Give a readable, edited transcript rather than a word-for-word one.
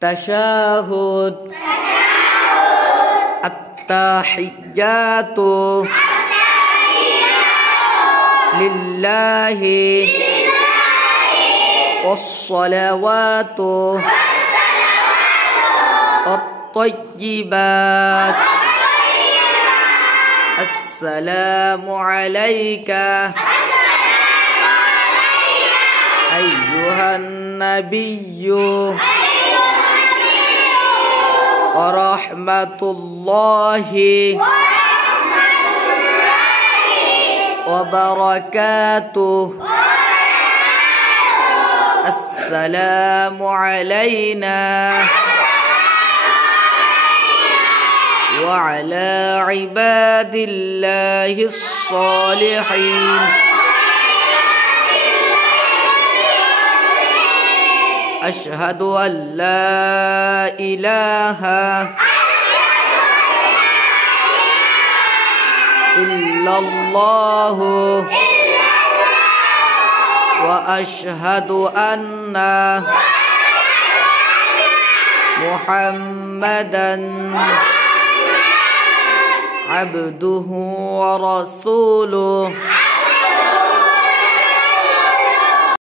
تشهد التحيات لله والصلوات الطيبات السلام عليك أيها النبي ورحمة الله وبركاته السلام علينا وعلى عباد الله الصالحين أشهد أن لا إله إلا الله وأشهد أن محمدا عبده ورسوله